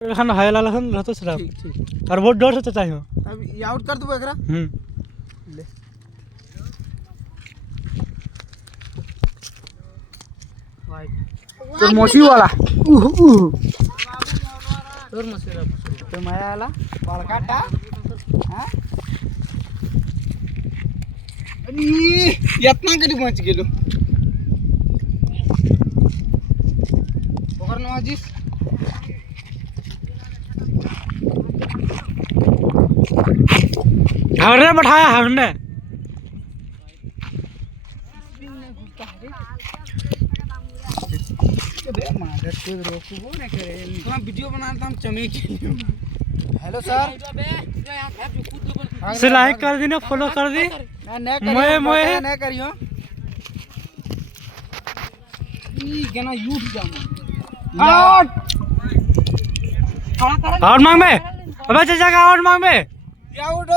खाना हाय लाला हन रहतो सरा ठीक और बहुत डर से चाहिए अब ये आउट कर दो एकरा ले तो मोसी वाला तोर मसेरा तो माया वाला बड़काटा हां अरे इतना कड़ी पहुंच गेलो पकड़ नवाजिस हमने बैठाया हमने वीडियो बना रहा था हम चमेक हेलो सर से लाइक कर दी ना फॉलो कर दी मैं करियो ई गाना यूट जाना और मांग में अबे चाचा का और मांग में आउट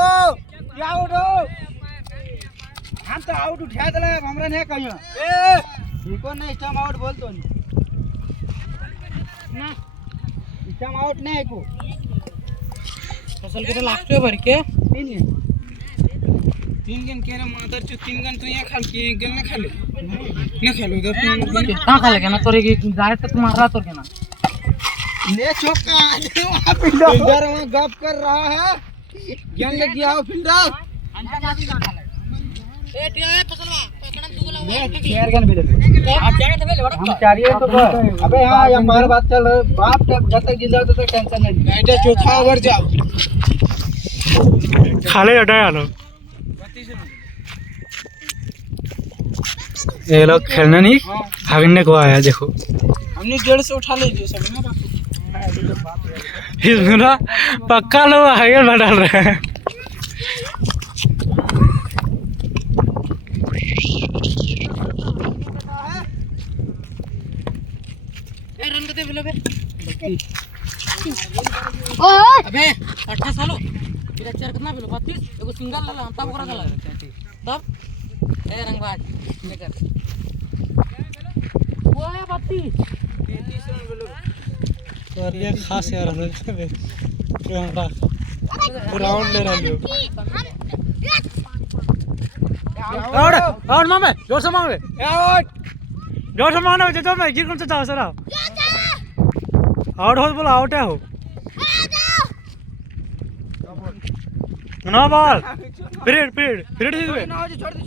हम तो आउट उठा देला हमरा नहीं कहियो ए देखो ना स्टम आउट बोल तो ना स्टम आउट नहीं को फसल के तो लास्ट में भर के तीन गन के रे मादर जो तीन गन तो यहां खाल के एक गन में खाले ना खालो उधर कहां खा लेगा ना तोरे की डायरेक्ट तक मार रहा तो क्या ना ले चौका फील्डर वहां गप कर रहा है ज्ञान ले गया हो फील्डर ए टिया फसलवा पकड़म तू बोला मैं चार गन मिले आप जाने तो ले हम चारिए तो अबे हां ये मार बात चल बाप तक जब तक गिर जाओ तो टेंशन नहीं बेटा चौथा ओवर जाओ खाले हटा लो ये लोग खेलने नहीं भागने को आया देखो हमने 150 उठा ले जो सब ना बाप इसमें ना पक्का लोग आगे बढ़ा रहे हैं रन करते बोले बे अबे 18 सालो मेरा चार कितना बोलो 32 एगो सिंगल ला तब करा चला तब ए रंगबाज लेकर वो है 32 33 रन बोलो तो ये खास यार है कैमरा राउंड ले रहा है और मामे जोर से मामे आउट जोर से मानो जो मैं गिर कौन से जाओ सर आउट हो बोला आउट है हो नो बॉल पीरियड दे दे ना छोड़ दे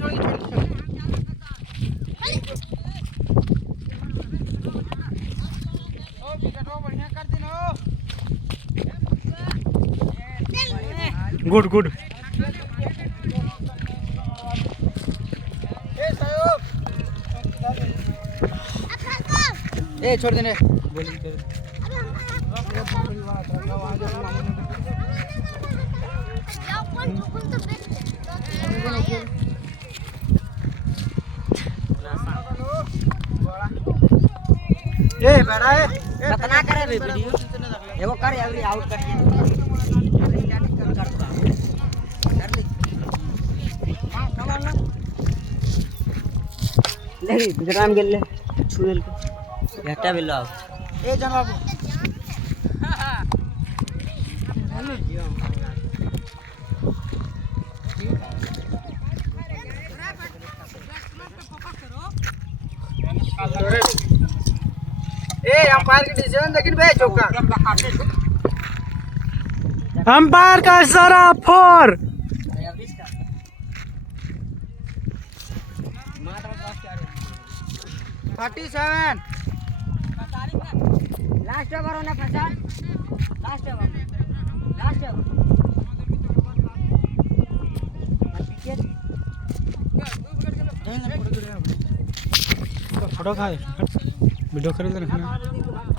ओ विकेट हो बढ़िया कर देनो गुड ए सहयोग ए छोड़ देने बॉलिंग कर ए बड़ा है कितना करे रे वीडियो एगो कर एवरी आउट कर ले विक्रम गेल ले छुएल के एकटा बेलो ए जान बाबू ए अंपायर की डिसीजन लेकिन बे चौका अंपायर का इशारा 4 37 लास्ट ओवर होना फसा लास्ट ओवर फोटो खाए वीडियो कर रखना